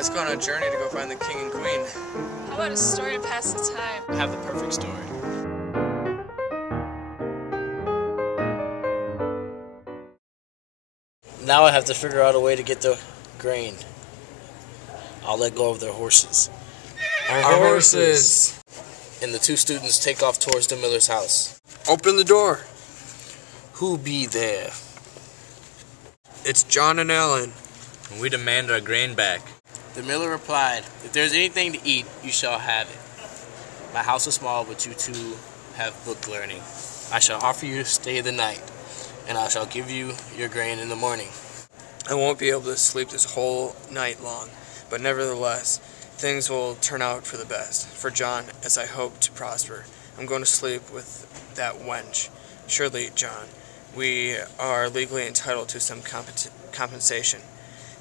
Let's go on a journey to go find the king and queen. How about a story to pass the time? I have the perfect story. Now I have to figure out a way to get the grain. I'll let go of their horses. Our horses! And the two students take off towards the miller's house. Open the door. Who be there? It's John and Alan. And we demand our grain back. The miller replied, "If there is anything to eat, you shall have it. My house is small, but you two have book learning. I shall offer you to stay the night, and I shall give you your grain in the morning." I won't be able to sleep this whole night long, but nevertheless, things will turn out for the best. For John, as I hope to prosper, I'm going to sleep with that wench. Surely, John, we are legally entitled to some compensation.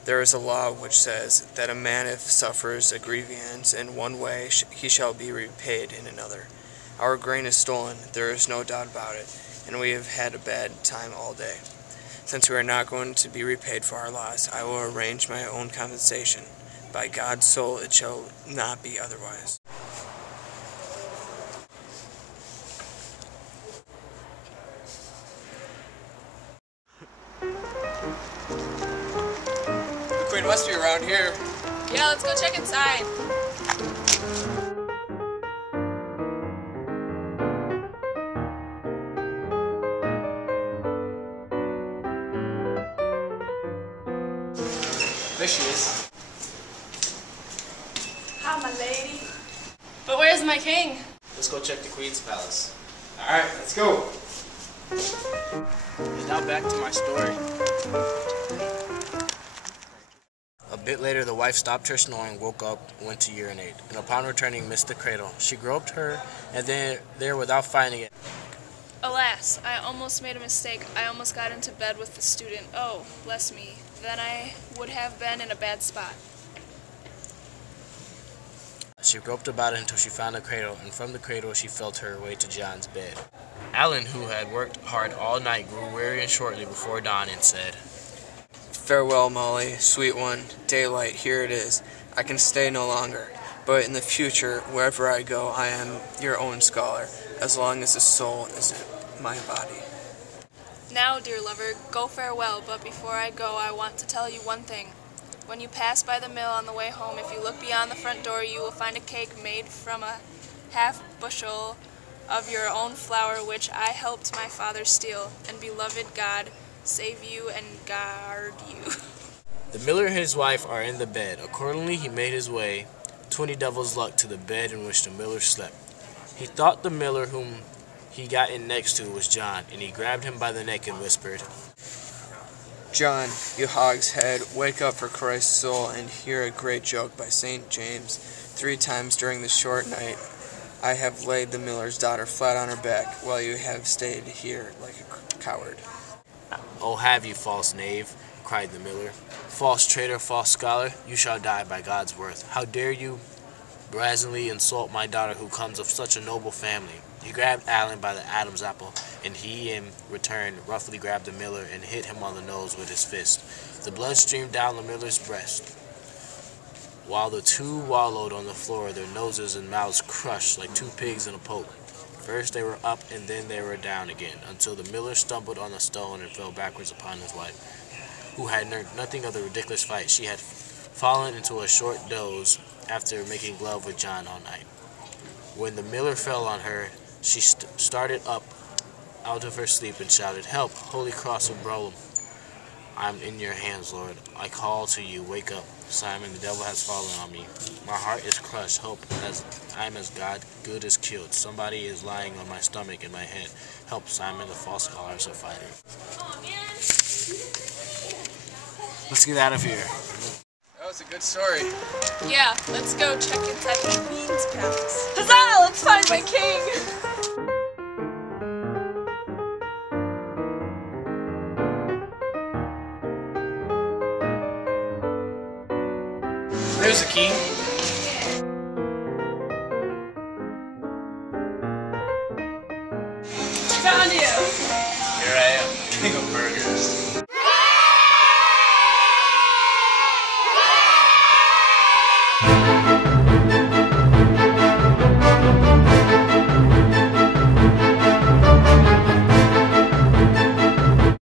There is a law which says that a man, if suffers a grievance in one way, he shall be repaid in another. Our grain is stolen, there is no doubt about it, and we have had a bad time all day. Since we are not going to be repaid for our loss, I will arrange my own compensation. By God's soul, it shall not be otherwise. The queen must be around here. Yeah, let's go check inside. There she is. Hi, my lady. But where's my king? Let's go check the queen's palace. Alright, let's go. And now back to my story. A bit later, the wife stopped her snoring, woke up, went to urinate, and upon returning, missed the cradle. She groped her, and then there, without finding it. Alas, I almost made a mistake. I almost got into bed with the student. Oh, bless me. Then I would have been in a bad spot. She groped about it until she found the cradle, and from the cradle she felt her way to John's bed. Alan, who had worked hard all night, grew weary and shortly before dawn and said, Farewell, Molly, sweet one. Daylight, here it is. I can stay no longer, but in the future, wherever I go, I am your own scholar, as long as the soul is in my body. Now, dear lover, go farewell, but before I go, I want to tell you one thing. When you pass by the mill on the way home, if you look beyond the front door, you will find a cake made from a half bushel of your own flour, which I helped my father steal. And beloved God, save you and guard you. The miller and his wife are in the bed. Accordingly, he made his way, 20 devils' luck, to the bed in which the miller slept. He thought the miller whom he got in next to was John, and he grabbed him by the neck and whispered, John, you hog's head, wake up for Christ's soul and hear a great joke by St. James. 3 times during this short night I have laid the miller's daughter flat on her back, while you have stayed here like a coward. Oh, have you, false knave, cried the miller. False traitor, false scholar, you shall die by God's word. How dare you brazenly insult my daughter who comes of such a noble family? He grabbed Alan by the Adam's apple, and he in return roughly grabbed the miller and hit him on the nose with his fist. The blood streamed down the miller's breast, while the two wallowed on the floor, their noses and mouths crushed like 2 pigs in a poke. First they were up, and then they were down again, until the miller stumbled on a stone and fell backwards upon his wife, who had learned nothing of the ridiculous fight. She had fallen into a short doze after making love with John all night. When the miller fell on her, she started up out of her sleep and shouted, Help, Holy Cross of Brolem. I'm in your hands, Lord. I call to you, wake up. Simon, the devil has fallen on me. My heart is crushed. Help, as I'm as God, good is killed. Somebody is lying on my stomach and my head. Help, Simon, the false scholar is a fighter. Let's get out of here. That was a good story. Yeah, let's go check inside the queen's palace. Huzzah! Let's find my king! There's the key.